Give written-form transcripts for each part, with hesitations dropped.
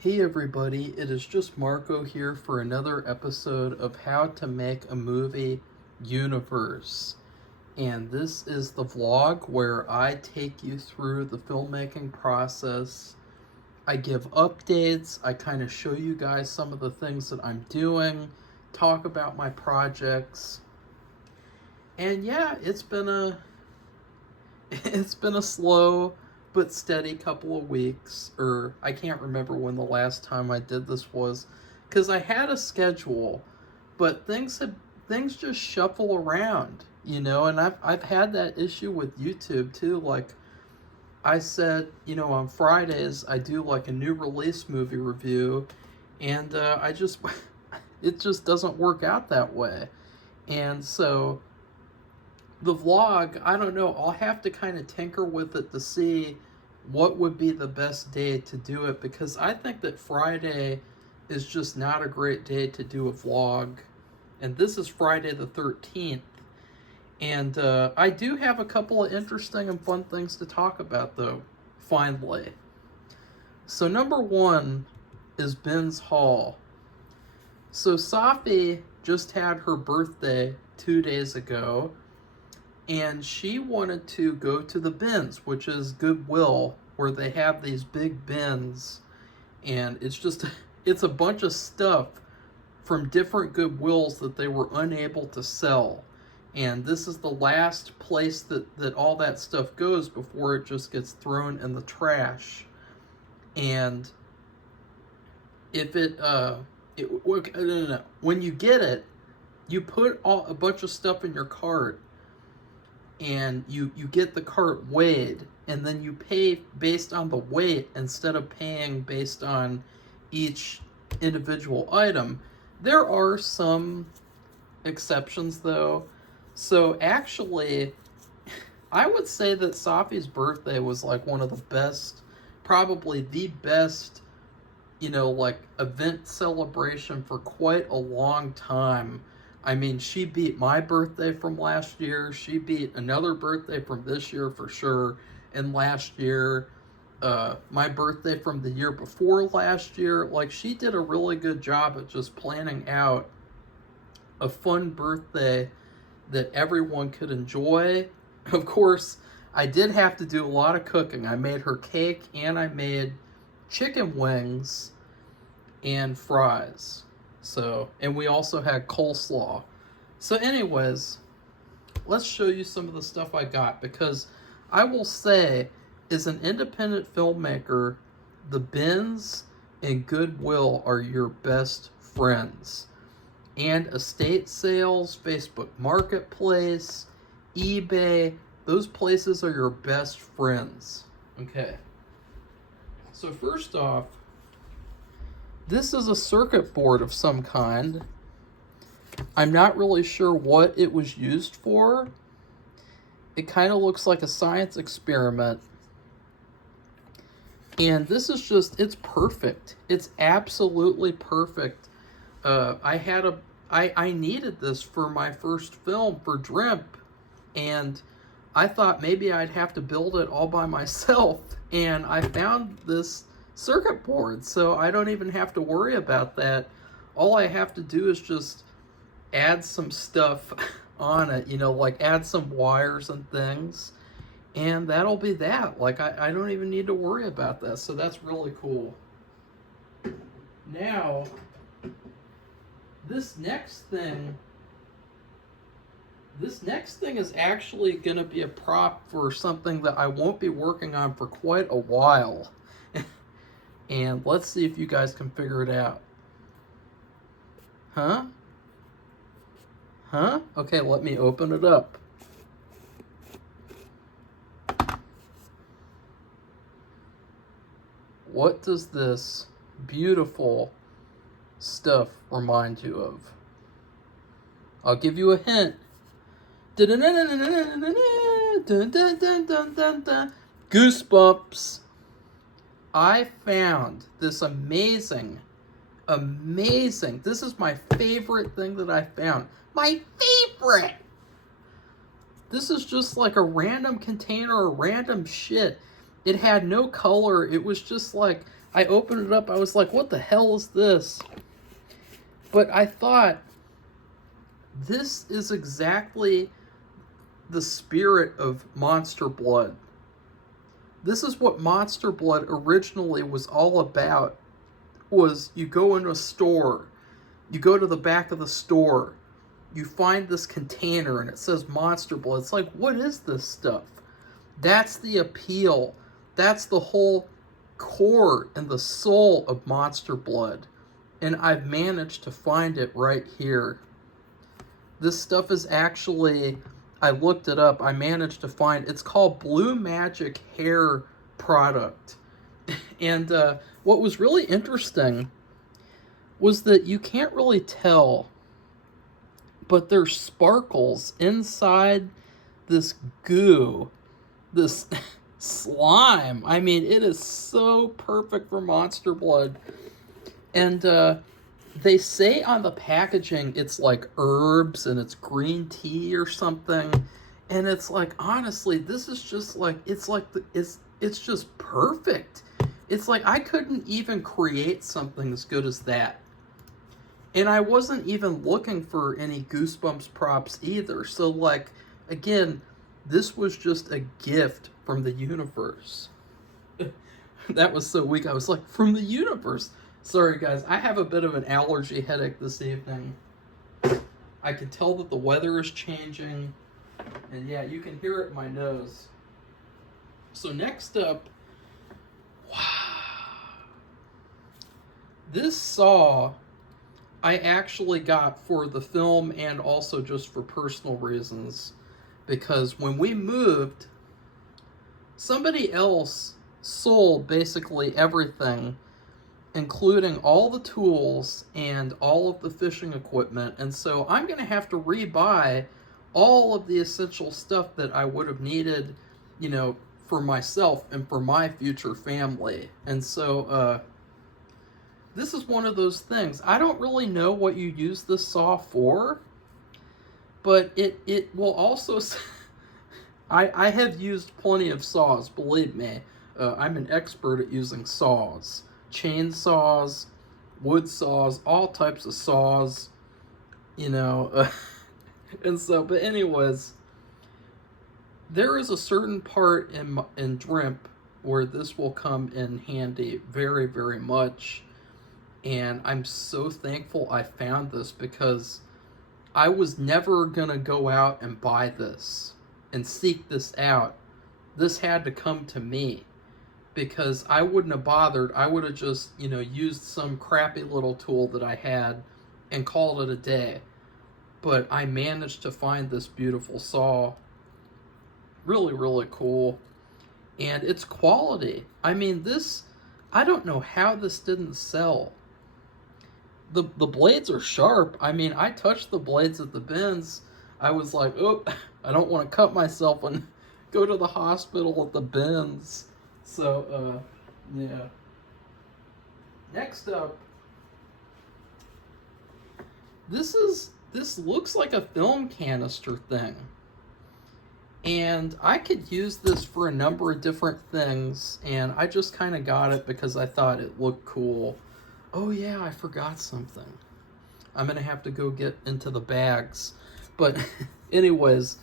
Hey everybody, it is just Marco here for another episode of How to Make a Movie Universe. And this is the vlog where I take you through the filmmaking process. I give updates, I kind of show you guys some of the things that I'm doing, talk about my projects. And yeah, it's been a slow but steady couple of weeks, or I can't remember when the last time I did this was, because I had a schedule, but things just shuffle around, and I've had that issue with YouTube too. Like I said, on Fridays I do like a new release movie review, and I just it just doesn't work out that way, and so the vlog, I don't know, I'll have to kind of tinker with it to see what would be the best day to do it, because I think that Friday is just not a great day to do a vlog. And this is Friday the 13th. And I do have a couple of interesting and fun things to talk about, though, finally. So, number one is Ben's Haul. So, Safi just had her birthday 2 days ago, and she wanted to go to the bins, which is Goodwill, where they have these big bins, and it's a bunch of stuff from different Goodwills that they were unable to sell. And this is the last place that all that stuff goes before it just gets thrown in the trash. And if no. When you get it, you put a bunch of stuff in your cart, and you get the cart weighed, and then you pay based on the weight instead of paying based on each individual item. There are some exceptions though. So actually, I would say that Safi's birthday was like one of the best, probably the best, like event celebration for quite a long time. I mean, she beat my birthday from last year. She beat another birthday from this year for sure. And last year, my birthday from the year before last year. Like, she did a really good job at just planning out a fun birthday that everyone could enjoy. Of course, I did have to do a lot of cooking. I made her cake, and I made chicken wings and fries. So, and we also had coleslaw. So anyways, let's show you some of the stuff I got, because I will say, as an independent filmmaker, the bins and Goodwill are your best friends. And estate sales, Facebook Marketplace, eBay, those places are your best friends. Okay. So first off, this is a circuit board of some kind. I'm not really sure what it was used for. It kind of looks like a science experiment. And this is just, it's perfect. It's absolutely perfect. I needed this for my first film, for Drimp. And I thought maybe I'd have to build it all by myself. And I found this circuit board, so I don't even have to worry about that. All I have to do is just add some stuff on it, like add some wires and things, and that'll be that. Like, I don't even need to worry about that, so that's really cool. Now, this next thing is actually going to be a prop for something that I won't be working on for quite a while. And let's see if you guys can figure it out. Huh? Okay, let me open it up. What does this beautiful stuff remind you of? I'll give you a hint. Goosebumps. I found this amazing, this is my favorite thing that I found. My favorite! This is just like a random container of random shit. It had no color. It was just like, I opened it up. I was like, what the hell is this? But I thought, this is exactly the spirit of Monster Blood. This is what Monster Blood originally was all about. Was you go into a store, you go to the back of the store, you find this container and it says Monster Blood. It's like, what is this stuff? That's the appeal. That's the whole core and the soul of Monster Blood. And I've managed to find it right here. This stuff is actually, I looked it up, I managed to find, it's called Blue Magic Hair Product. And what was really interesting was that you can't really tell, but there's sparkles inside this goo, this slime. I mean, it is so perfect for Monster Blood. And they say on the packaging it's like herbs and it's green tea or something. And it's like, honestly, this is just like, it's just perfect. It's like I couldn't even create something as good as that. And I wasn't even looking for any Goosebumps props either. So, like, again, this was just a gift from the universe. That was so weak. I was like, from the universe. Sorry, guys. I have a bit of an allergy headache this evening. I can tell that the weather is changing. And yeah, you can hear it in my nose. So next up, wow. This saw I actually got for the film and also just for personal reasons. Because when we moved, somebody else sold basically everything, including all the tools and all of the fishing equipment. And so I'm going to have to rebuy all of the essential stuff that I would have needed, you know, for myself and for my future family. And so this is one of those things. I don't really know what you use this saw for, but it will also... I have used plenty of saws, believe me. I'm an expert at using saws. Chainsaws, wood saws, all types of saws, you know. And so, but anyways, there is a certain part in Drimp where this will come in handy very, very much. And I'm so thankful I found this, because I was never going to go out and buy this and seek this out. This had to come to me, because I wouldn't have bothered. I would have just, you know, used some crappy little tool that I had and called it a day. But I managed to find this beautiful saw. Really, really cool. And it's quality. I mean, this, I don't know how this didn't sell. The blades are sharp. I mean, I touched the blades at the bins. I was like, oh, I don't want to cut myself and go to the hospital at the bins. So, yeah. Next up, this looks like a film canister thing. And I could use this for a number of different things, and I just kind of got it because I thought it looked cool. Oh yeah, I forgot something. I'm going to have to go get into the bags. But anyways,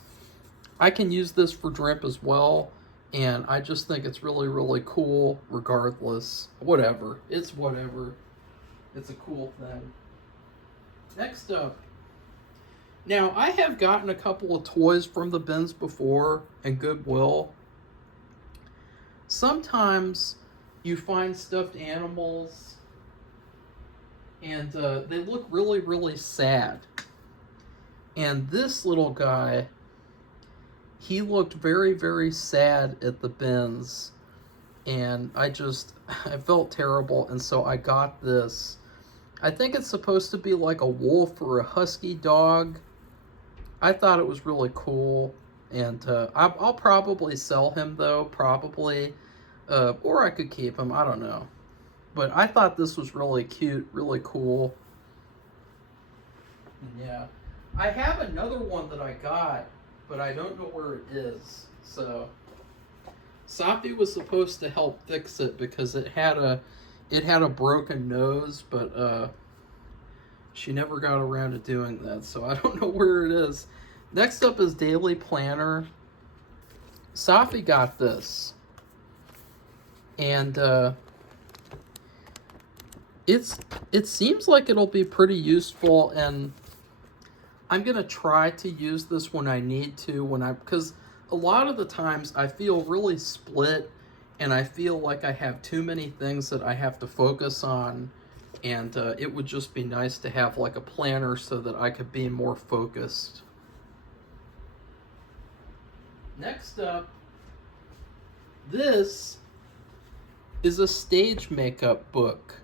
I can use this for Drimp as well, and I just think it's really, really cool regardless. Whatever. It's whatever. It's a cool thing. Next up. Now, I have gotten a couple of toys from the bins before and Goodwill. Sometimes you find stuffed animals and they look really, really sad. And this little guy, he looked very, very sad at the bins. And I felt terrible, and so I got this. I think it's supposed to be like a wolf or a husky dog. I thought it was really cool, and I'll probably sell him, though, probably. Or I could keep him, I don't know. But I thought this was really cute, really cool. Yeah. I have another one that I got, but I don't know where it is. So, Safi was supposed to help fix it because it had a It had a broken nose, but she never got around to doing that, so I don't know where it is. Next up is Daily Planner. Safi got this, and it seems like it'll be pretty useful, and I'm gonna try to use this when I need to, because a lot of the times I feel really split, and I feel like I have too many things that I have to focus on, and it would just be nice to have like a planner so that I could be more focused. Next up, this is a stage makeup book.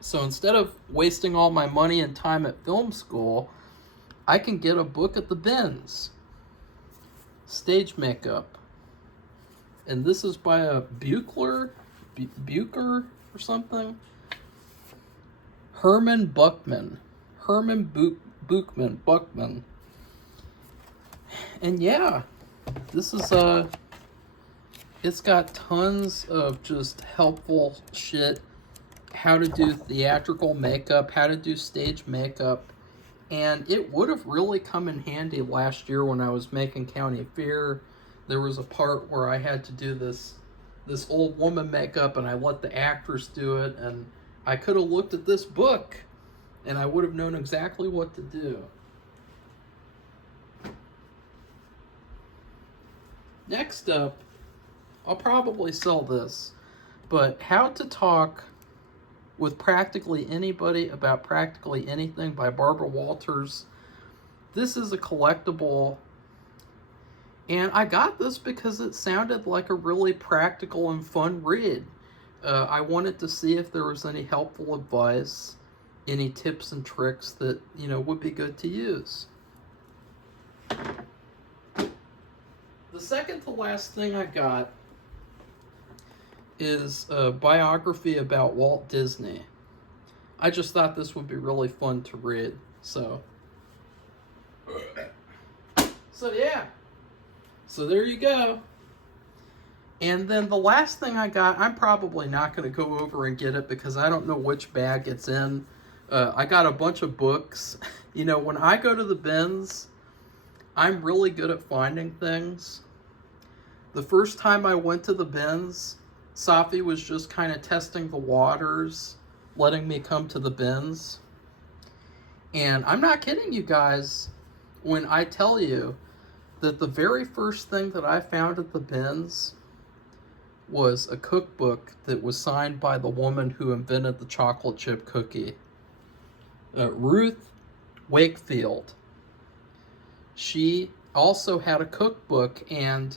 So instead of wasting all my money and time at film school, I can get a book at the bins. Stage makeup. And this is by a Buchler or something. Herman Buchman. Buchman. And yeah, this is it's got tons of just helpful shit. How to do theatrical makeup, how to do stage makeup. And it would have really come in handy last year when I was making County Fair. There was a part where I had to do this old woman makeup, and I let the actress do it, and I could have looked at this book and I would have known exactly what to do. Next up, I'll probably sell this, but How to Talk with Practically Anybody About Practically Anything by Barbara Walters. This is a collectible, and I got this because it sounded like a really practical and fun read. I wanted to see if there was any helpful advice, any tips and tricks that, would be good to use. The second to last thing I got is a biography about Walt Disney. I just thought this would be really fun to read. So yeah. So there you go. And then the last thing I got, I'm probably not going to go over and get it because I don't know which bag it's in. I got a bunch of books. When I go to the bins, I'm really good at finding things. The first time I went to the bins, Safi was just kind of testing the waters, letting me come to the bins. And I'm not kidding you guys when I tell you that the very first thing that I found at the bins was a cookbook that was signed by the woman who invented the chocolate chip cookie. Ruth Wakefield. She also had a cookbook, and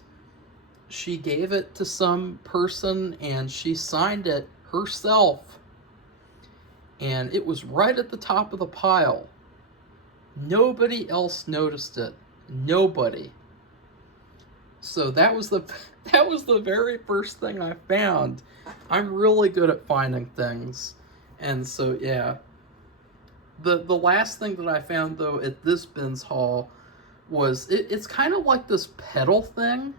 she gave it to some person, and she signed it herself. And it was right at the top of the pile. Nobody else noticed it. Nobody. So that was the very first thing I found. I'm really good at finding things. And so yeah. The last thing that I found though at this bins haul was it's kind of like this pedal thing.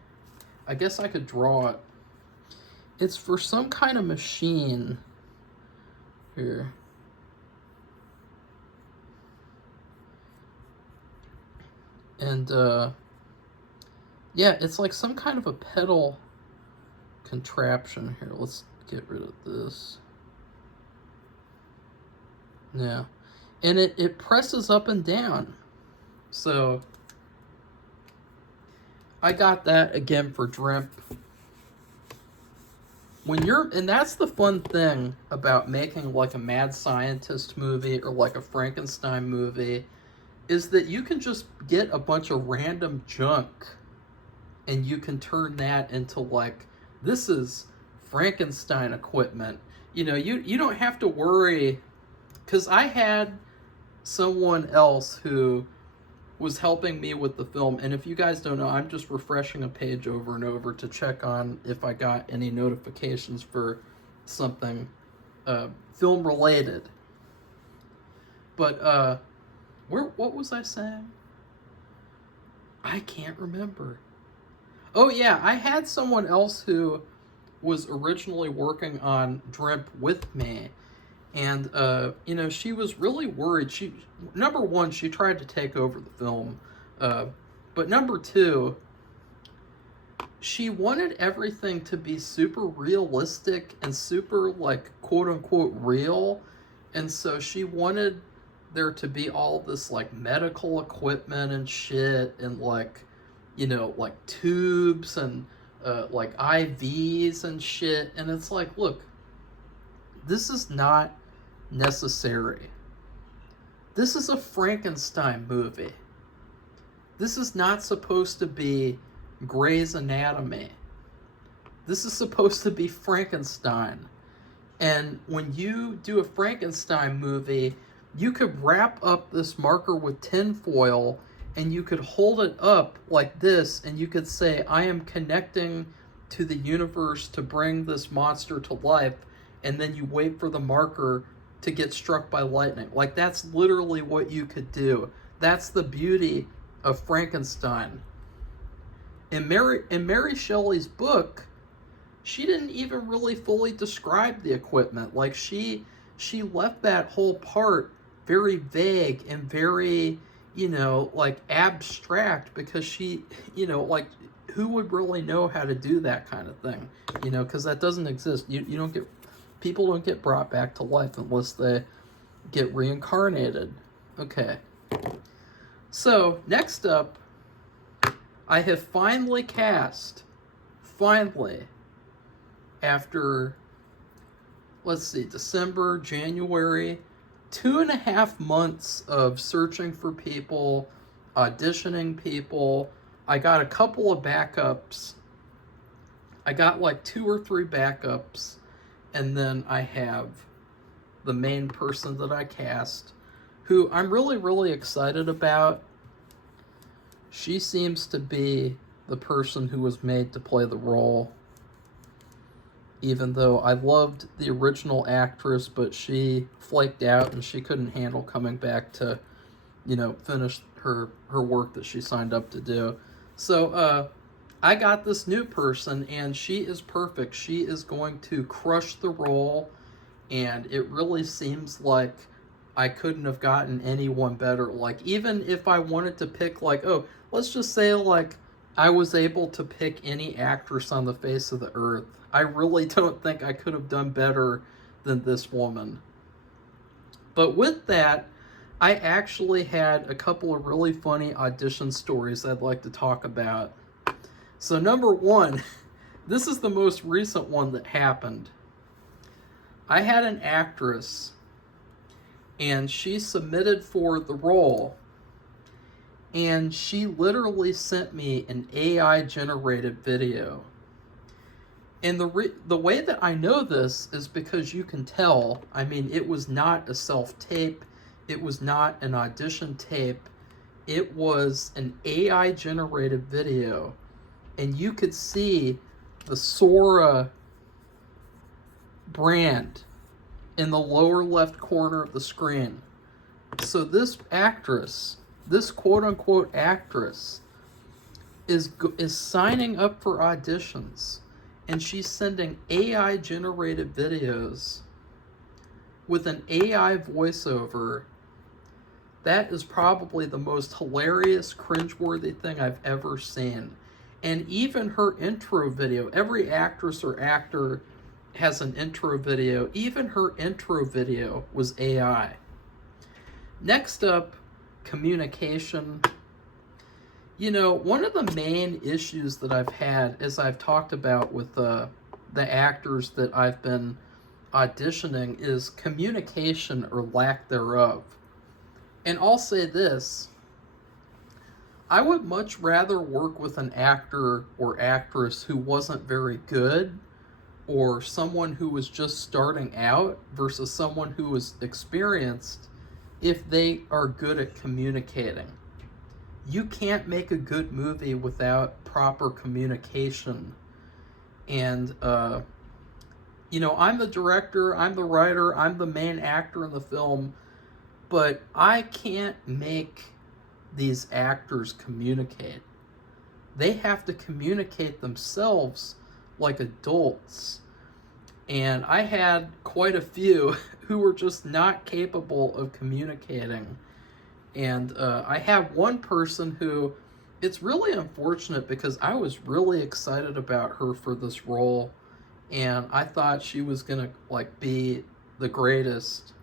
I guess I could draw it. It's for some kind of machine. Here. And yeah, it's like some kind of a pedal contraption. Here, let's get rid of this. Yeah. And it presses up and down. So I got that again for Drimp. And that's the fun thing about making like a mad scientist movie or like a Frankenstein movie, is that you can just get a bunch of random junk and you can turn that into like, this is Frankenstein equipment. You don't have to worry, because I had someone else who was helping me with the film, and if you guys don't know, I'm just refreshing a page over and over to check on if I got any notifications for something film related. But what was I saying? I can't remember. Oh yeah, I had someone else who was originally working on Dreamt with me, and she was really worried. She, number one, she tried to take over the film, but number two, she wanted everything to be super realistic and super, like, quote unquote real. And so she wanted there to be all this, like, medical equipment and shit, and, like, like tubes and like IVs and shit. And it's like, look, this is not necessary. This is a Frankenstein movie. This is not supposed to be Grey's Anatomy. This is supposed to be Frankenstein. And when you do a Frankenstein movie, you could wrap up this marker with tinfoil and you could hold it up like this and you could say, I am connecting to the universe to bring this monster to life. And then you wait for the marker to get struck by lightning. Like, that's literally what you could do. That's the beauty of Frankenstein. In Mary Shelley's book, she didn't even really fully describe the equipment. Like, she left that whole part very vague and very, like, abstract, because she, like, who would really know how to do that kind of thing? Because that doesn't exist. People don't get brought back to life unless they get reincarnated. Okay. So, next up, I have finally cast, after, let's see, December, January, 2.5 months of searching for people, auditioning people. I got a couple of backups. I got like 2 or 3 backups, and then I have the main person that I cast, who I'm really, really excited about. She seems to be the person who was made to play the role, even though I loved the original actress, but she flaked out and she couldn't handle coming back to, finish her work that she signed up to do. So I got this new person, and she is perfect. She is going to crush the role, and it really seems like I couldn't have gotten anyone better. Like, even if I wanted to pick, like, let's just say, like, I was able to pick any actress on the face of the earth, I really don't think I could have done better than this woman. But with that, I actually had a couple of really funny audition stories I'd like to talk about. So number one, this is the most recent one that happened. I had an actress, and she submitted for the role, and she literally sent me an AI-generated video. And the way that I know this is because you can tell. I mean, it was not a self-tape. It was not an audition tape. It was an AI-generated video. And you could see the Sora brand in the lower left corner of the screen. So this actress, this quote-unquote actress, is signing up for auditions. And she's sending AI-generated videos with an AI voiceover. That is probably the most hilarious, cringeworthy thing I've ever seen. And even her intro video, every actress or actor has an intro video. Even her intro video was AI. Next up, communication. One of the main issues that I've had, as I've talked about with the actors that I've been auditioning, is communication or lack thereof. And I'll say this: I would much rather work with an actor or actress who wasn't very good, or someone who was just starting out, versus someone who was experienced, if they are good at communicating. You can't make a good movie without proper communication. And, I'm the director, I'm the writer, I'm the main actor in the film, but I can't make these actors communicate. They have to communicate themselves like adults. And I had quite a few who were just not capable of communicating. And I have one person who, it's really unfortunate because I was really excited about her for this role, and I thought she was gonna like be the greatest.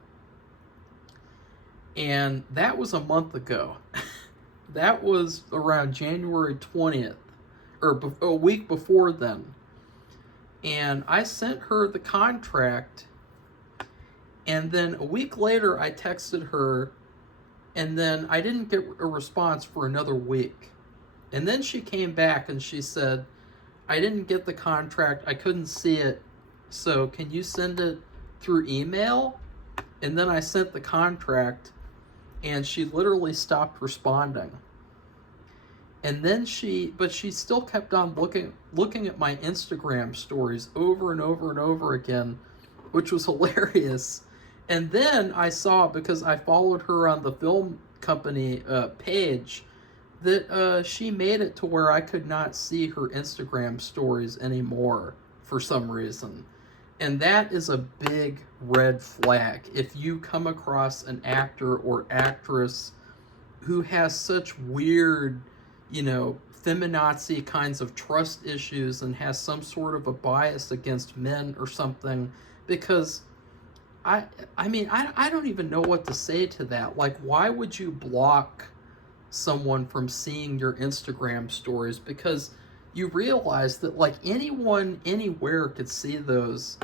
And that was a month ago. That was around January 20th, or a week before then. And I sent her the contract, and then a week later I texted her, and then I didn't get a response for another week. And then she came back and she said, I didn't get the contract, I couldn't see it, so can you send it through email? And then I sent the contract, and she literally stopped responding. And then she still kept on looking at my Instagram stories over and over and over again, which was hilarious. And then I saw, because I followed her on the film company page, that she made it to where I could not see her Instagram stories anymore for some reason. And that is a big red flag. If you come across an actor or actress who has such weird, feminazi kinds of trust issues and has some sort of a bias against men or something, because I don't even know what to say to that. Like, why would you block someone from seeing your Instagram stories? Because you realize that like anyone anywhere could see those.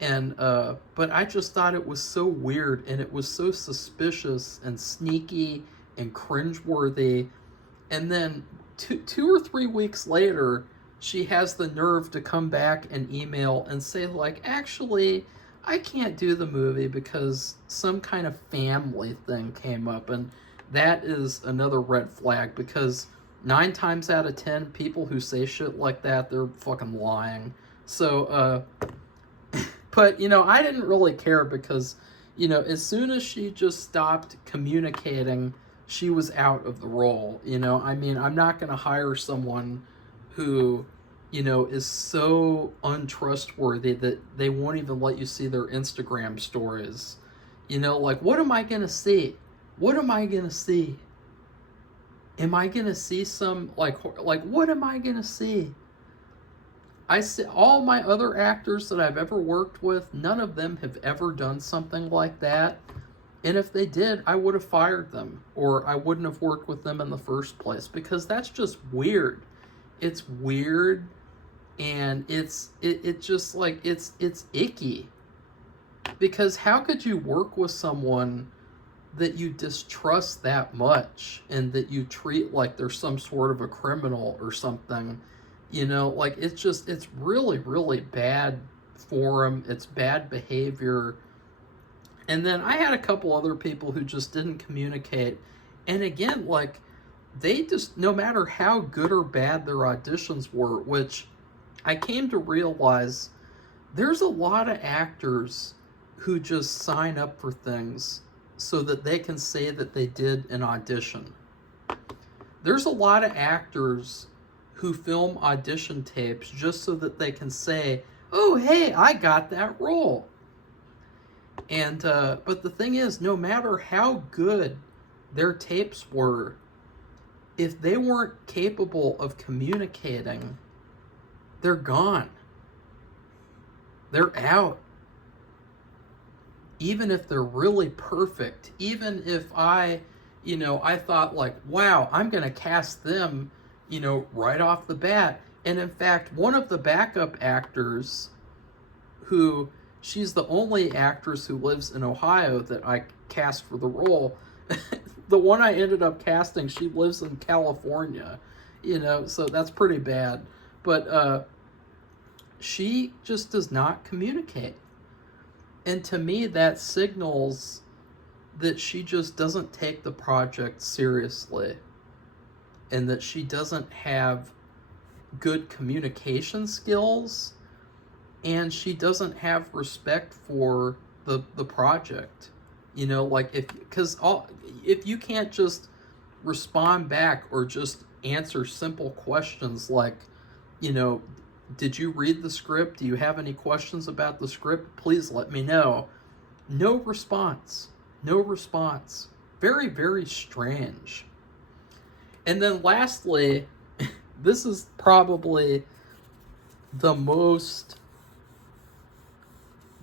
And but I just thought it was so weird, and it was so suspicious and sneaky and cringeworthy. And then 2 or 3 weeks later, she has the nerve to come back and email and say, like, actually, I can't do the movie because some kind of family thing came up. And that is another red flag, because 9 times out of 10, people who say shit like that, they're fucking lying. So, but, I didn't really care, because, as soon as she just stopped communicating, she was out of the role. I'm not going to hire someone who, is so untrustworthy that they won't even let you see their Instagram stories. Like, what am I going to see? What am I going to see? Am I going to see some, like, what am I going to see? I see all my other actors that I've ever worked with, none of them have ever done something like that. And if they did, I would have fired them, or I wouldn't have worked with them in the first place, because that's just weird. It's weird, and it's just like, it's icky. Because how could you work with someone that you distrust that much, and that you treat like they're some sort of a criminal or something? Like, it's really, really bad form. It's bad behavior. And then I had a couple other people who just didn't communicate. And again, like, they just, no matter how good or bad their auditions were, which I came to realize there's a lot of actors who just sign up for things so that they can say that they did an audition. There's a lot of actors who film audition tapes just so that they can say, oh, hey, I got that role. And but the thing is, no matter how good their tapes were, if they weren't capable of communicating, they're gone. They're out. Even if they're really perfect, even if I thought, like, wow, I'm going to cast them, right off the bat. And in fact, one of the backup actors, who, she's the only actress who lives in Ohio that I cast for the role. The one I ended up casting, she lives in California, so that's pretty bad. But she just does not communicate. And to me, that signals that she just doesn't take the project seriously, and that she doesn't have good communication skills, and she doesn't have respect for the project. Like, if you can't just respond back or just answer simple questions like, Did you read the script? Do you have any questions about the script? Please let me know. No response. No response. Very, very strange. And then lastly, this is probably the most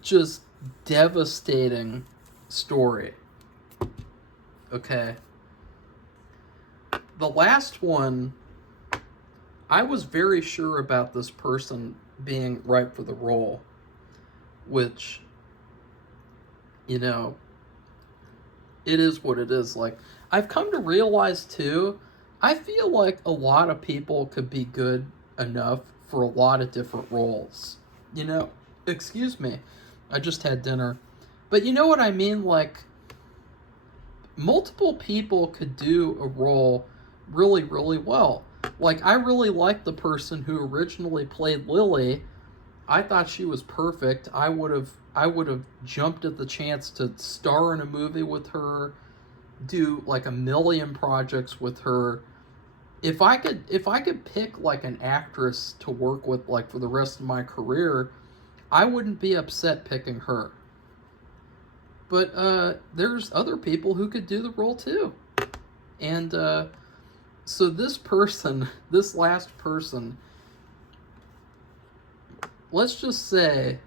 just devastating story. Okay. The last one, I was very sure about this person being right for the role, which, you know, it is what it is. Like, I've come to realize too, I feel like a lot of people could be good enough for a lot of different roles. You know, excuse me, I just had dinner. But you know what I mean? Like, multiple people could do a role really, really well. Like, I really liked the person who originally played Lily. I thought she was perfect. I would have jumped at the chance to star in a movie with her, do like a million projects with her. If I could pick like an actress to work with like for the rest of my career, I wouldn't be upset picking her. But there's other people who could do the role too. And so this person, this last person, let's just say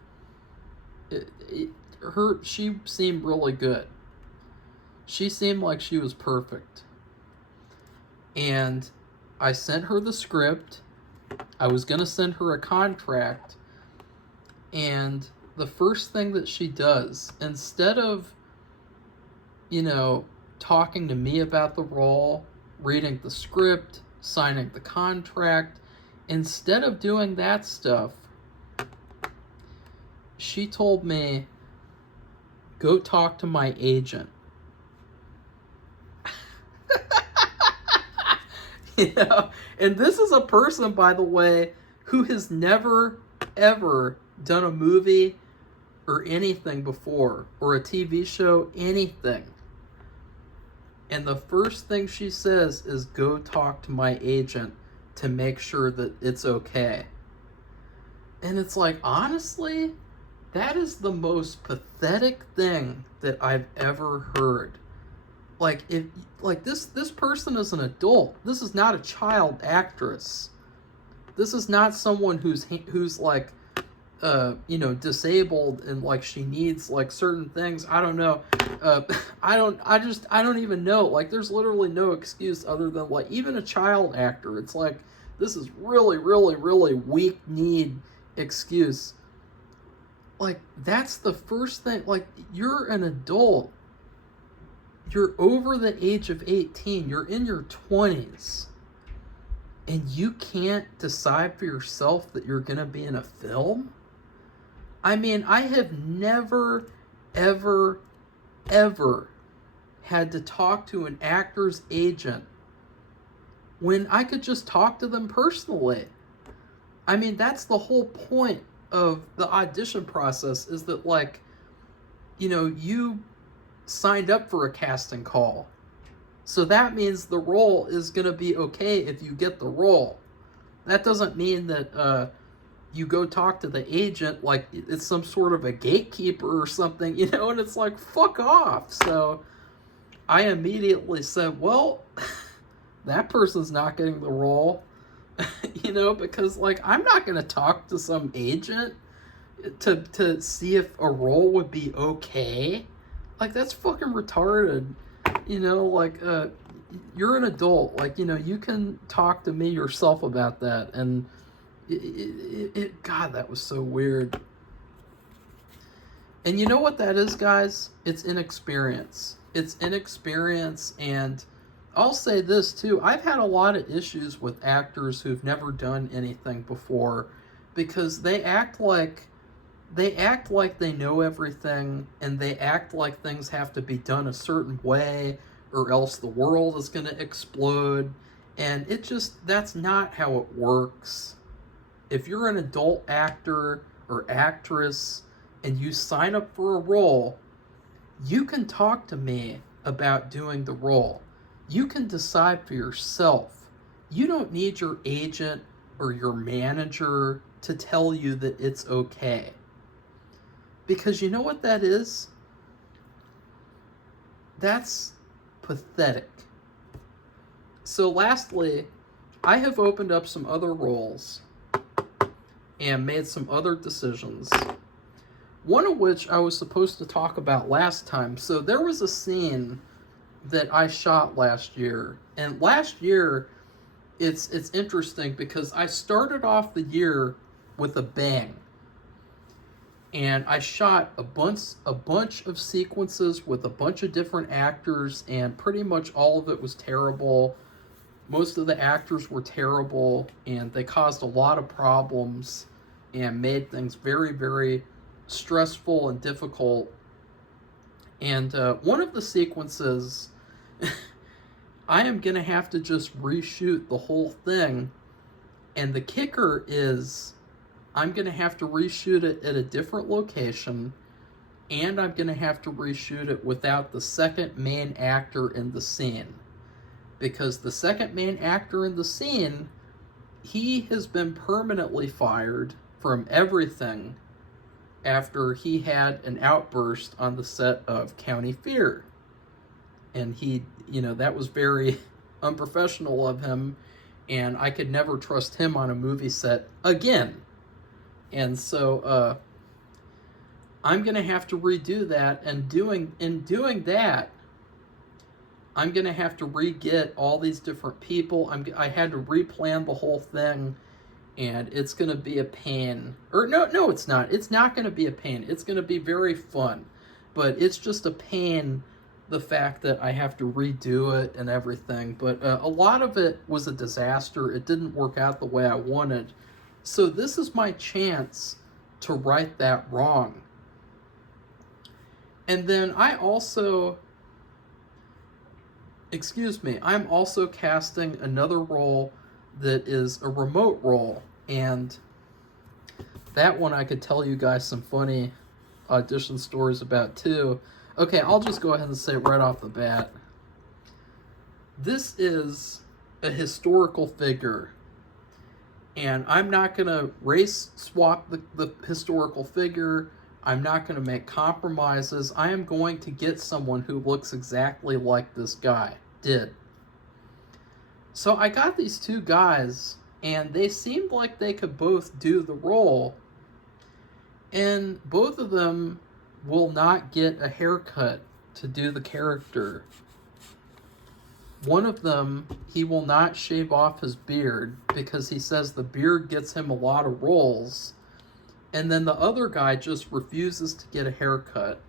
she seemed really good. She seemed like she was perfect. And I sent her the script. I was going to send her a contract. And the first thing that she does, instead of, talking to me about the role, reading the script, signing the contract, instead of doing that stuff, she told me, go talk to my agent. And this is a person, by the way, who has never, ever done a movie or anything before, or a TV show, anything. And the first thing she says is, go talk to my agent to make sure that it's okay. And it's like, honestly, that is the most pathetic thing that I've ever heard. Like, this person is an adult. This is not a child actress. This is not someone who's like, disabled and like she needs like certain things. I don't know. I don't even know. Like, there's literally no excuse other than like even a child actor. It's like, this is really, really, really weak need excuse. Like, that's the first thing. Like, you're an adult. You're over the age of 18. You're in your 20s. And you can't decide for yourself that you're going to be in a film? I mean, I have never, ever, ever had to talk to an actor's agent when I could just talk to them personally. I mean, that's the whole point of the audition process, is that, like, you signed up for a casting call. So that means the role is going to be okay if you get the role. That doesn't mean that you go talk to the agent like it's some sort of a gatekeeper or something, and it's like, fuck off. So I immediately said, well, that person's not getting the role, because, like, I'm not going to talk to some agent to see if a role would be okay. Like, that's fucking retarded. You're an adult. Like, you can talk to me yourself about that. And God, that was so weird. And you know what that is, guys? It's inexperience. It's inexperience. And I'll say this too. I've had a lot of issues with actors who've never done anything before, because they act like they know everything, and they act like things have to be done a certain way or else the world is going to explode. And that's not how it works. If you're an adult actor or actress and you sign up for a role, you can talk to me about doing the role. You can decide for yourself. You don't need your agent or your manager to tell you that it's okay. Because you know what that is? That's pathetic. So lastly, I have opened up some other roles and made some other decisions. One of which I was supposed to talk about last time. So there was a scene that I shot last year. And last year, it's interesting because I started off the year with a bang. And I shot a bunch of sequences with a bunch of different actors, and pretty much all of it was terrible. Most of the actors were terrible, and they caused a lot of problems and made things very, very stressful and difficult. And one of the sequences, I am going to have to just reshoot the whole thing. And the kicker is I'm going to have to reshoot it at a different location, and I'm going to have to reshoot it without the second main actor in the scene. Because the second main actor in the scene, he has been permanently fired from everything after he had an outburst on the set of County Fear. And he, that was very unprofessional of him, and I could never trust him on a movie set again. And so I'm going to have to redo that, and in doing that, I'm going to have to re-get all these different people. I had to replan the whole thing, and it's going to be a pain. Or no, it's not. It's not going to be a pain. It's going to be very fun. But it's just a pain, the fact that I have to redo it and everything. But a lot of it was a disaster. It didn't work out the way I wanted. So this is my chance to right that wrong. And then I'm also casting another role that is a remote role. And that one I could tell you guys some funny audition stories about too. Okay, I'll just go ahead and say right off the bat. This is a historical figure. And I'm not going to race swap the historical figure. I'm not going to make compromises. I am going to get someone who looks exactly like this guy did. So I got these two guys, and they seemed like they could both do the role. And both of them will not get a haircut to do the character. One of them, he will not shave off his beard because he says the beard gets him a lot of roles. And then the other guy just refuses to get a haircut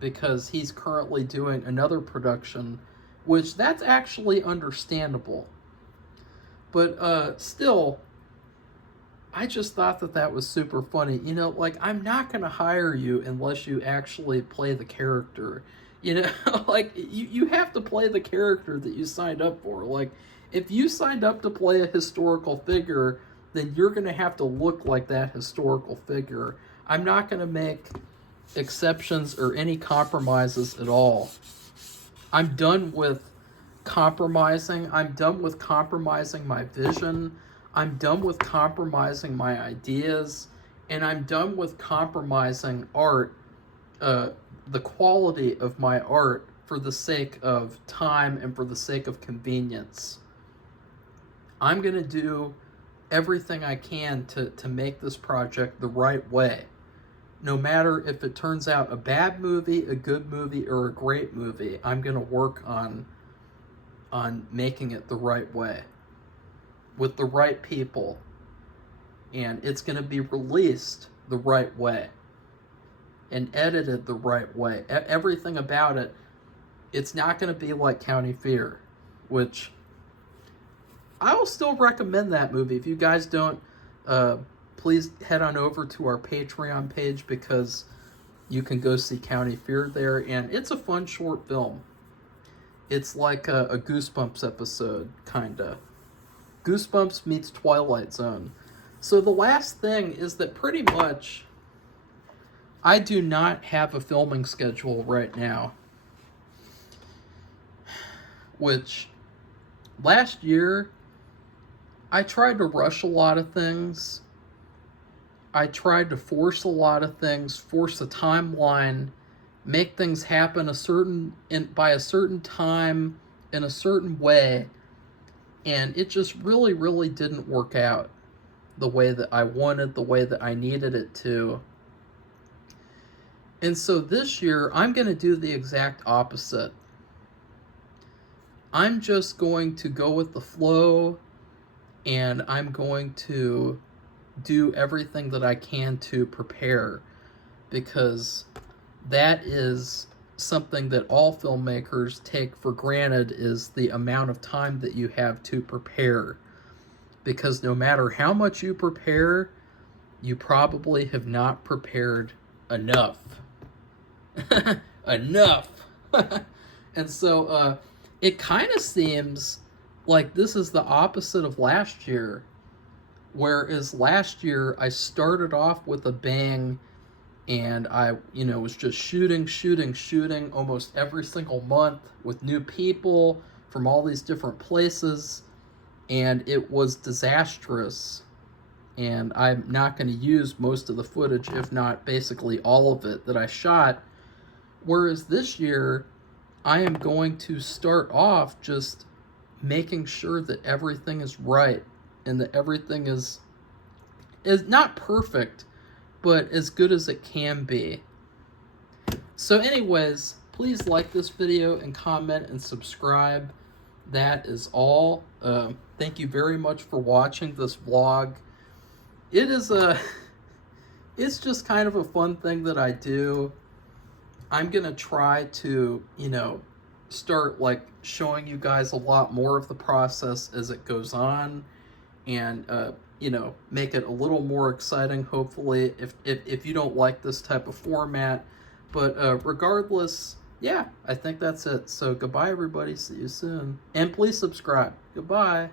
because he's currently doing another production, which that's actually understandable. But still, I just thought that was super funny. I'm not going to hire you unless you actually play the character. You have to play the character that you signed up for. Like, if you signed up to play a historical figure, then you're going to have to look like that historical figure. I'm not going to make exceptions or any compromises at all. I'm done with compromising. I'm done with compromising my vision. I'm done with compromising my ideas. And I'm done with compromising art, the quality of my art, for the sake of time and for the sake of convenience. I'm going to do everything I can to make this project the right way. No matter if it turns out a bad movie, a good movie, or a great movie, I'm going to work on making it the right way, with the right people, and it's going to be released the right way and edited the right way. Everything about it, it's not going to be like County Fear, which I will still recommend that movie. If you guys don't, please head on over to our Patreon page, because you can go see County Fear there, and it's a fun short film. It's like a Goosebumps episode, kinda. Goosebumps meets Twilight Zone. So the last thing is that pretty much I do not have a filming schedule right now. Which, last year, I tried to rush a lot of things, I tried to force a lot of things, force a timeline, make things happen by a certain time in a certain way, and it just really, really didn't work out the way that I wanted, the way that I needed it to. And so this year, I'm going to do the exact opposite. I'm just going to go with the flow, and I'm going to do everything that I can to prepare, because that is something that all filmmakers take for granted, is the amount of time that you have to prepare. Because no matter how much you prepare, you probably have not prepared enough. Enough. And so it kind of seems like this is the opposite of last year. Whereas last year I started off with a bang, and I, was just shooting almost every single month with new people from all these different places, and it was disastrous. And I'm not going to use most of the footage, if not basically all of it, that I shot. Whereas this year, I am going to start off just making sure that everything is right, and that everything is not perfect, but as good as it can be. So anyways, please like this video and comment and subscribe. That is all. Thank you very much for watching this vlog. It's just kind of a fun thing that I do. I'm gonna try to, start like showing you guys a lot more of the process as it goes on, and make it a little more exciting, hopefully, if you don't like this type of format. But regardless, yeah, I think that's it. So goodbye, everybody. See you soon. And please subscribe. Goodbye.